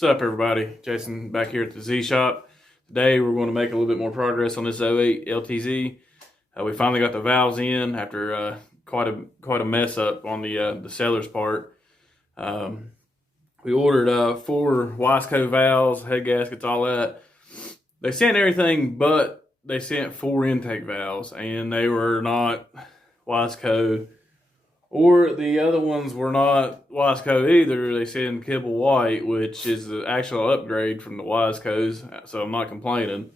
What's up, everybody? Jason back here at the Z Shop. Today we're going to make a little bit more progress on this 08 LTZ. We finally got the valves in after quite a mess up on the seller's part. We ordered 4 Wiseco valves, head gaskets, all that. They sent everything, but they sent 4 intake valves, and they were not Wiseco. Or the other ones were not Wiseco either. They sent Kibble White, which is the actual upgrade from the Wisecos, so I'm not complaining.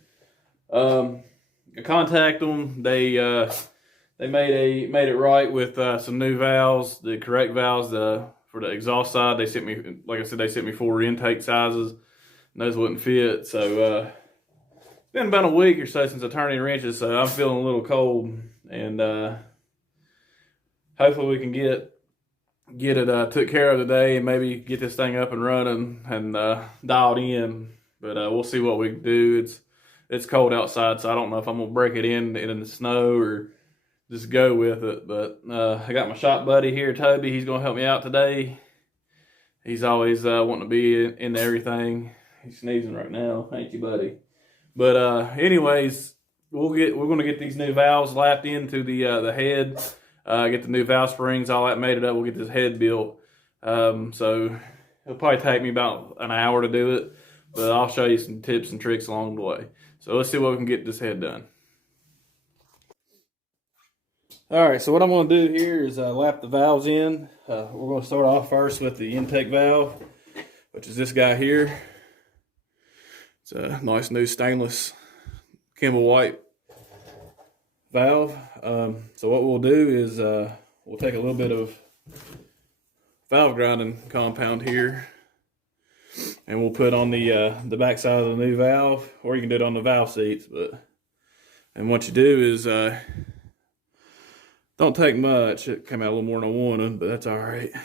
I contacted them. They made it right with some new valves, the correct valves. For the exhaust side, they sent me, like I said, they sent me 4 intake sizes, and those wouldn't fit. So it's been about a week or so since I turned in wrenches, so I'm feeling a little cold, and hopefully we can get it took care of today and maybe get this thing up and running and dialed in. But we'll see what we can do. It's cold outside, so I don't know if I'm gonna break it in the snow or just go with it. But I got my shop buddy here, Toby. He's gonna help me out today. He's always wanting to be into everything. He's sneezing right now, ain't you, buddy? But anyways, we're gonna get these new valves lapped into the head. Get the new valve springs, all that made it up. We'll get this head built. So it'll probably take me about an hour to do it, but I'll show you some tips and tricks along the way. So let's see what we can get this head done. All right, so what I'm going to do here is lap the valves in. We're going to start off first with the intake valve, which is this guy here. It's a nice new stainless Kibble White valve. So what we'll do is we'll take a little bit of valve grinding compound here, and we'll put on the back side of the new valve, or you can do it on the valve seats. And what you do is don't take much. It came out a little more than I wanted, but that's all right. Let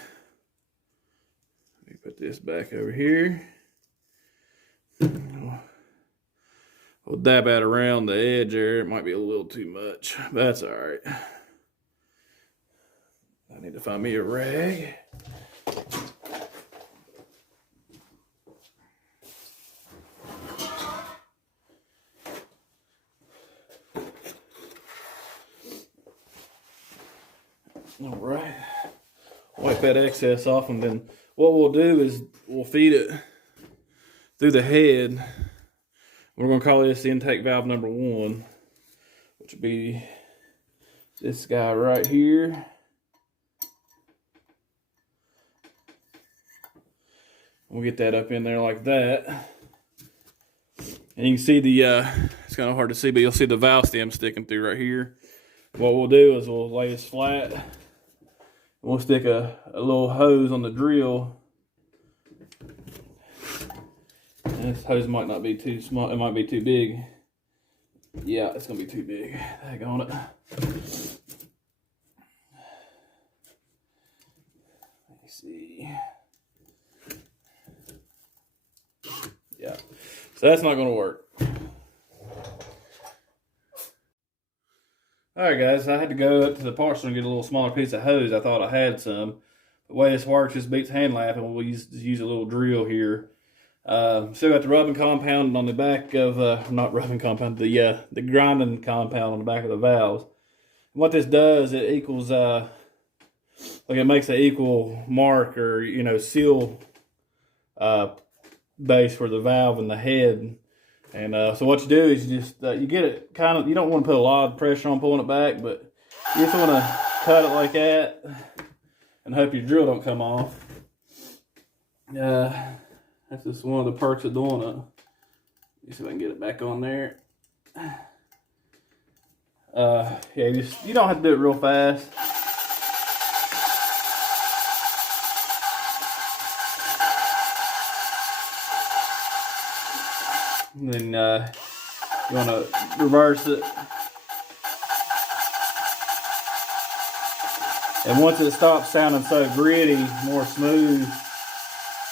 me put this back over here. We'll dab that around the edge there. It might be a little too much, but that's all right. I need to find me a rag. All right. Wipe that excess off, and then what we'll do is we'll feed it through the head. We're going to call this intake valve number 1, which will be this guy right here. We'll get that up in there like that. And you can see it's kind of hard to see, but you'll see the valve stem sticking through right here. What we'll do is we'll lay this flat. We'll stick a little hose on the drill. This hose might not be too small. It might be too big. Yeah, it's gonna be too big. Hang on it. Let me see. Yeah, so that's not gonna work. All right, guys. I had to go up to the parts store and get a little smaller piece of hose. I thought I had some. The way this works, this beats hand lapping. We'll use a little drill here. Still got the rubbing compound on the back of, not rubbing compound, the grinding compound on the back of the valves. And what this does, it equals, like it makes an equal mark or, seal base for the valve and the head. And so what you do is you just, you get it kind of, you don't want to put a lot of pressure on pulling it back, but you just want to cut it like that and hope your drill don't come off. That's just one of the perks of doing it. Let me see if I can get it back on there. Yeah, you don't have to do it real fast. And then you want to reverse it. And once it stops sounding so gritty, more smooth,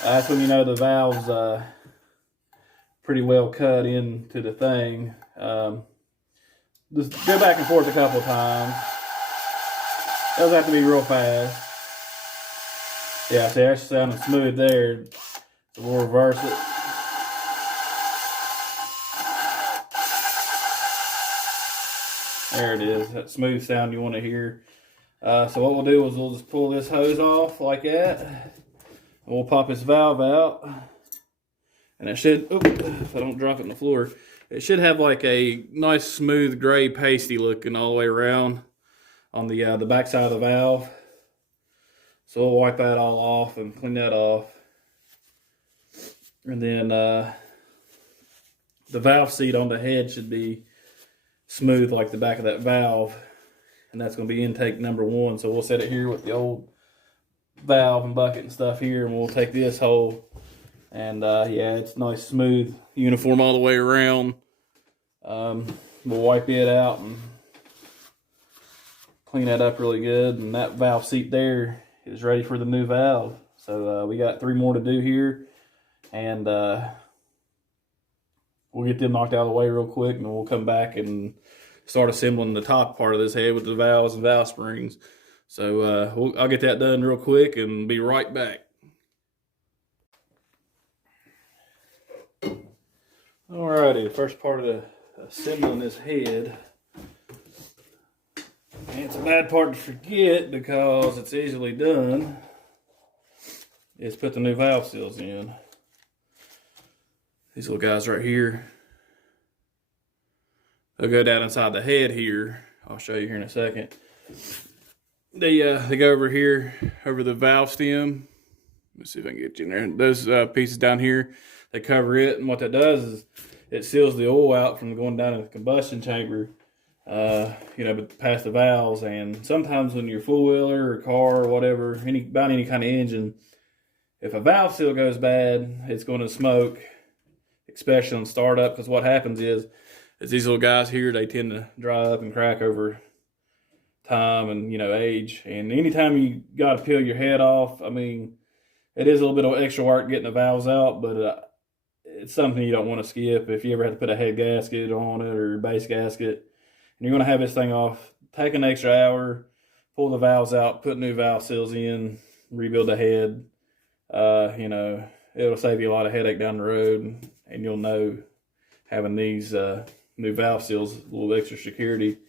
that's when you know the valve's pretty well cut into the thing. Just go back and forth a couple times. Doesn't have to be real fast. Yeah, see, that's sounding smooth there. So we'll reverse it. There it is, that smooth sound you want to hear. So what we'll do is we'll just pull this hose off like that. And we'll pop this valve out. And it should, if I don't drop it on the floor, it should have like a nice smooth gray pasty looking all the way around on the back side of the valve. So we'll wipe that all off and clean that off. And then the valve seat on the head should be smooth like the back of that valve. And that's going to be intake number 1. So we'll set it here with the old valve and bucket and stuff here. And we'll take this hole. And yeah, it's nice, smooth, uniform all the way around. We'll wipe it out and clean that up really good. And that valve seat there is ready for the new valve. So we got 3 more to do here. And we'll get them knocked out of the way real quick. And then we'll come back and start assembling the top part of this head with the valves and valve springs. So I'll get that done real quick and be right back. Alrighty, the first part of the assembling this head, and it's a bad part to forget because it's easily done, is put the new valve seals in. These little guys right here, they'll go down inside the head here. I'll show you here in a second. They go over here, over the valve stem. Let's see if I can get you in there. Those pieces down here, they cover it, and what that does is it seals the oil out from going down in the combustion chamber, but past the valves. And sometimes when you're full wheeler or car or whatever, about any kind of engine, if a valve seal goes bad, it's going to smoke, especially on startup. Because what happens is these little guys here, they tend to dry up and crack over time and age. And anytime you got to peel your head off, I mean, it is a little bit of extra work getting the valves out, but it's something you don't want to skip. If you ever have to put a head gasket on it or base gasket, and you're going to have this thing off, take an extra hour, pull the valves out, put new valve seals in, rebuild the head. It'll save you a lot of headache down the road, and you'll know having these new valve seals a little extra security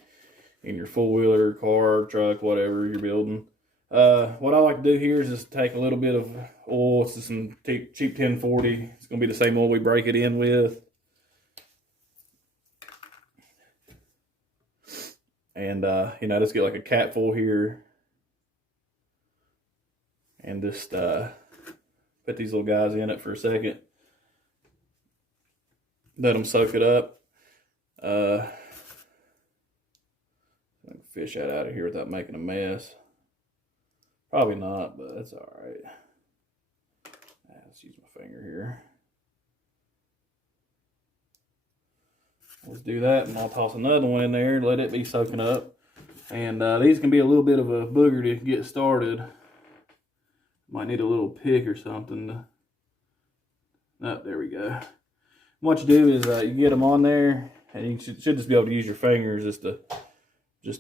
in your four-wheeler, car, truck, whatever you're building. What I like to do here is just take a little bit of oil. It's just some cheap 1040. It's going to be the same oil we break it in with. And, just get like a cap full here. And just put these little guys in it for a second. Let them soak it up. I can fish that out of here without making a mess. Probably not, but that's all right. Let's use my finger here. Let's do that, and I'll toss another one in there, let it be soaking up. And these can be a little bit of a booger to get started. Might need a little pick or something. Oh, there we go. What you do is you get them on there, and you should just be able to use your fingers just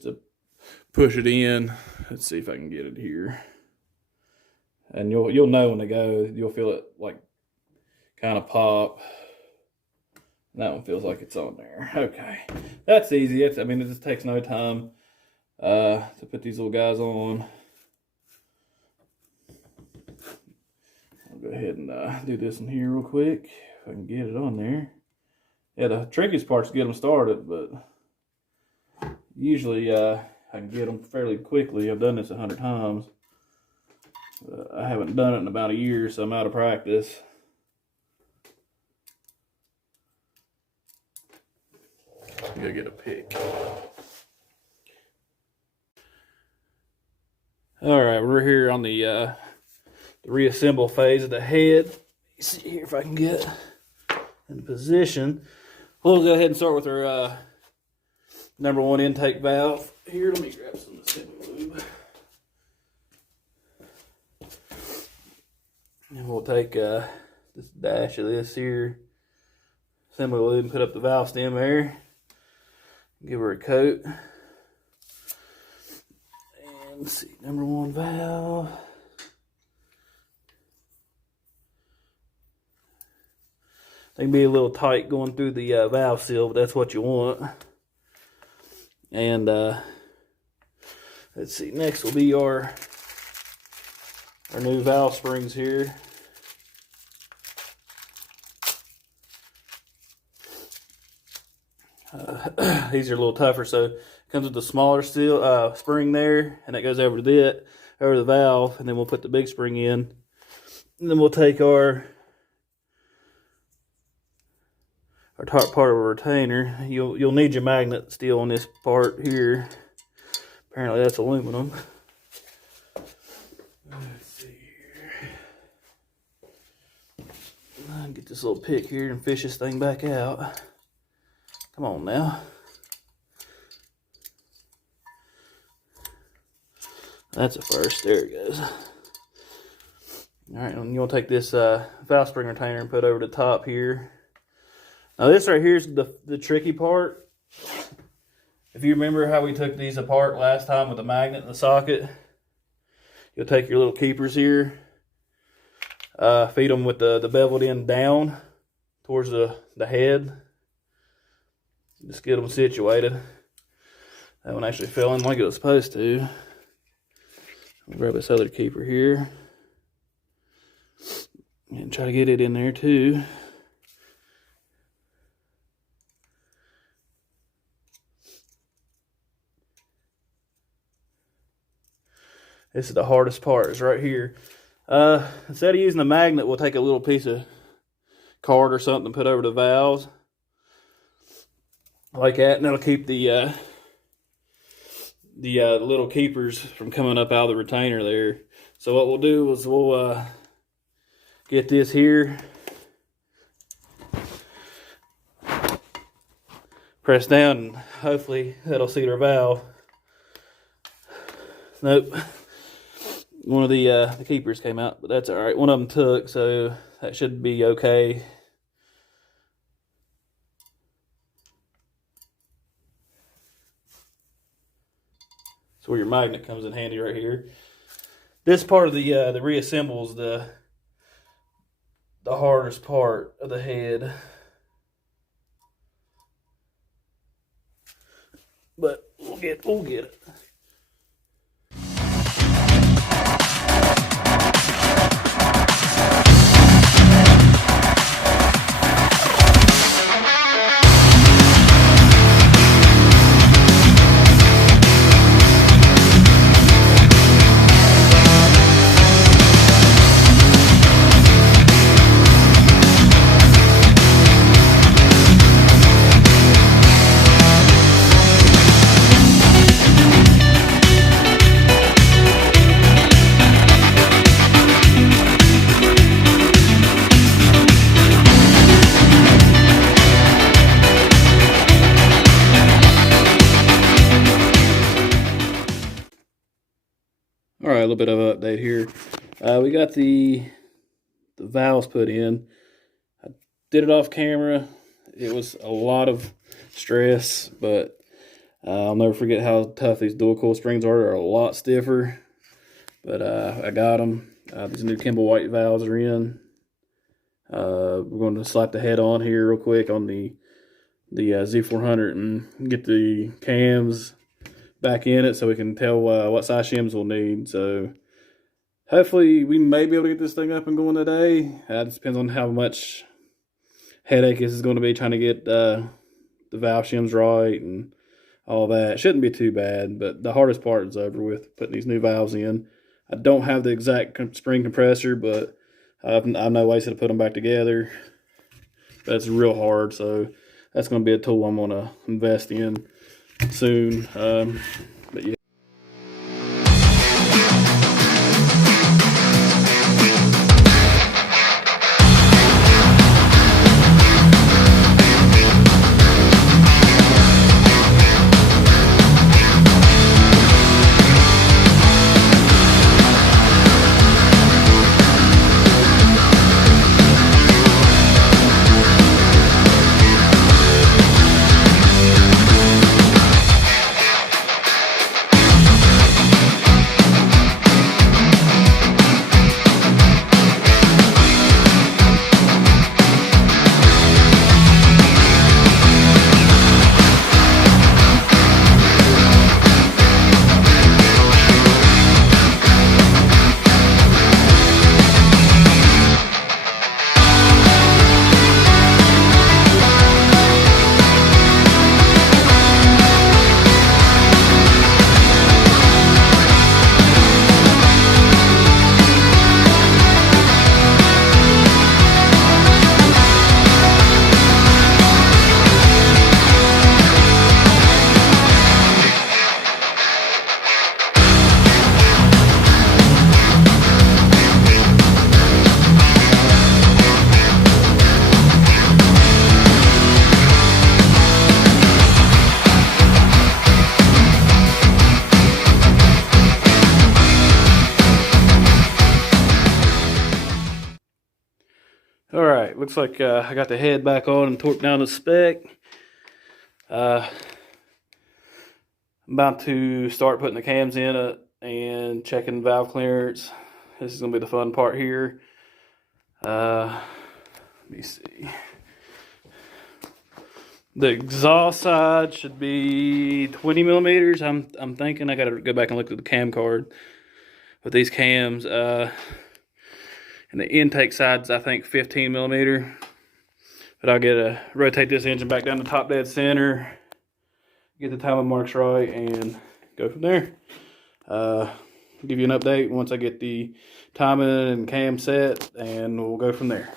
to push it in. Let's see if I can get it here. And you'll know when they go. You'll feel it like kind of pop. And that one feels like it's on there. Okay, that's easy. It just takes no time to put these little guys on. I'll go ahead and do this in here real quick if I can get it on there. Yeah, the trickiest part is to get them started, but usually I can get them fairly quickly. I've done this 100 times. I haven't done it in about a year, so I'm out of practice. I'm gonna get a pick. All right, we're here on the reassemble phase of the head. Let's see here if I can get in position. We'll go ahead and start with our number 1 intake valve. Here, let me grab some assembly lube. And we'll take this dash of this here assembly lube and put up the valve stem there. Give her a coat. And let's see, number 1 valve. They can be a little tight going through the valve seal, but that's what you want. And let's see, next will be our new valve springs here. These are a little tougher, so it comes with the smaller steel spring there, and that goes over the valve, and then we'll put the big spring in, and then we'll take our top part of a retainer. You'll need your magnet steel on this part here. Apparently that's aluminum. Let's see here. I'll get this little pick here and fish this thing back out. Come on now. That's a first. There it goes. Alright, and you'll take this valve spring retainer and put it over the top here. Now this right here is the tricky part. If you remember how we took these apart last time with the magnet and the socket, you'll take your little keepers here, feed them with the beveled end down towards the head. Just get them situated. That one actually fell in like it was supposed to. I'll grab this other keeper here and try to get it in there too. This is the hardest part, is right here. Instead of using the magnet, we'll take a little piece of card or something, put over the valves like that, and that'll keep the little keepers from coming up out of the retainer there. So what we'll do is we'll get this here, press down, and hopefully that'll seat our valve. Nope, one of the keepers came out, but that's all right. One of them took, so that should be okay. So where your magnet comes in handy right here. This part of the reassemble is the hardest part of the head. But we'll get it. All right, a little bit of an update here. We got the valves put in. I did it off camera. It was a lot of stress, but I'll never forget how tough these dual coil springs are. They're a lot stiffer, but I got them. These new Kimball white valves are in. We're going to slap the head on here real quick on the Z400 and get the cams back in it so we can tell what size shims we'll need. So hopefully we may be able to get this thing up and going today. It just depends on how much headache this is going to be trying to get the valve shims right and all that. It shouldn't be too bad, but the hardest part is over with, putting these new valves in. I don't have the exact spring compressor, but I know ways to put them back together. That's real hard, so that's going to be a tool I'm going to invest in soon. But yeah. right, looks like I got the head back on and torqued down the spec. I'm about to start putting the cams in and checking valve clearance. This is going to be the fun part here. Let me see. The exhaust side should be 20 millimeters. I'm thinking. I got to go back and look at the cam card with these cams. And the intake side's, I think, 15 millimeter. But I'll rotate this engine back down to top dead center, get the timing marks right, and go from there. Give you an update once I get the timing and cam set, and we'll go from there.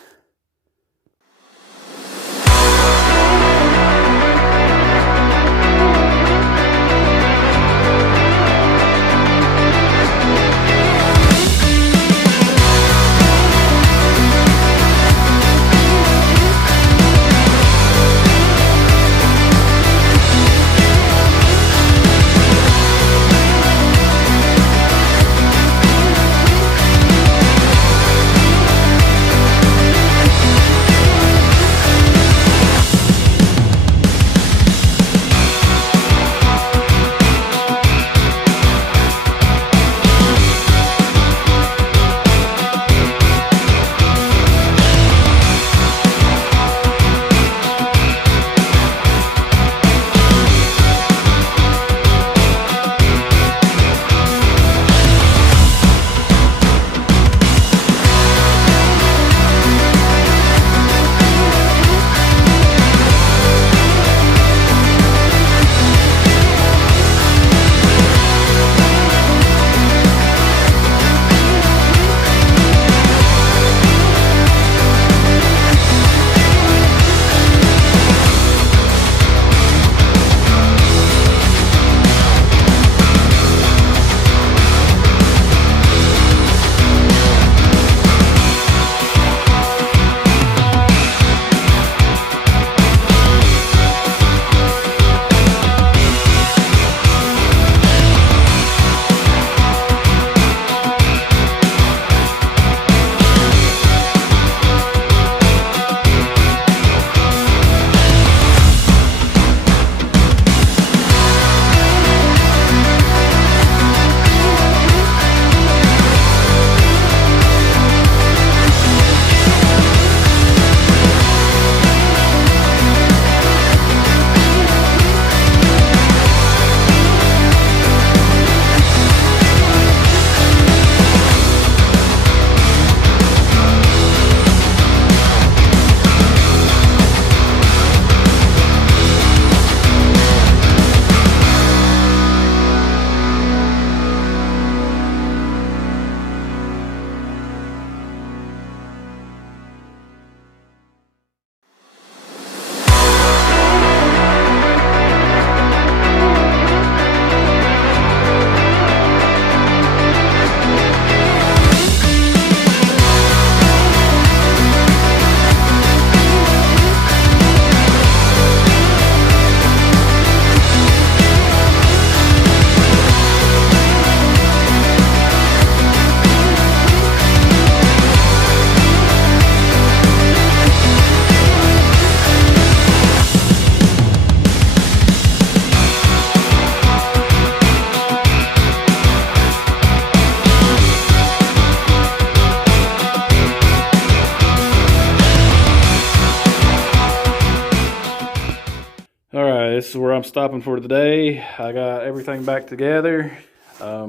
This is where I'm stopping for today. I got everything back together. I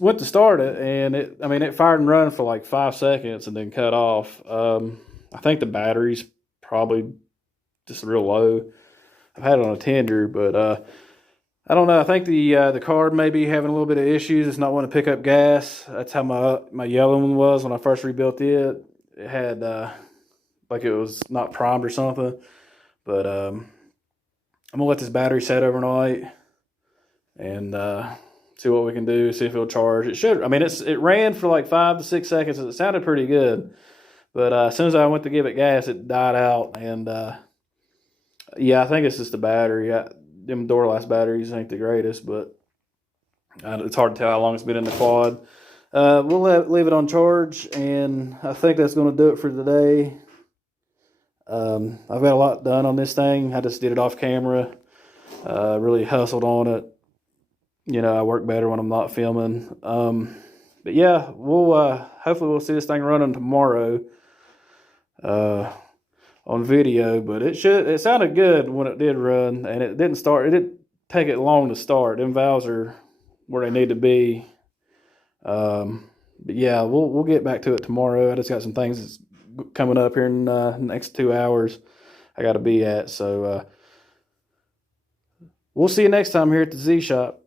went to start it, and it fired and run for like 5 seconds and then cut off. I think the battery's probably just real low. I've had it on a tender, but I don't know. I think the card may be having a little bit of issues. It's not wanting to pick up gas. That's how my yellow one was when I first rebuilt it. It had like it was not primed or something. But I'm gonna let this battery set overnight and see what we can do. See if it'll charge. It should. I mean, it ran for like 5 to 6 seconds. And it sounded pretty good. But as soon as I went to give it gas, it died out. And yeah, I think it's just the battery. Them Dorlast batteries ain't the greatest, but it's hard to tell how long it's been in the quad. We'll leave it on charge, and I think that's going to do it for today. I've got a lot done on this thing. I just did it off camera. Really hustled on it. You know, I work better when I'm not filming. But yeah, we'll hopefully we'll see this thing running tomorrow on video. But it sounded good when it did run, and it didn't start. It didn't take it long to start. Them valves are where they need to be. But yeah, we'll get back to it tomorrow. I just got some things coming up here in the next 2 hours I got to be at. So we'll see you next time here at the Z Shop.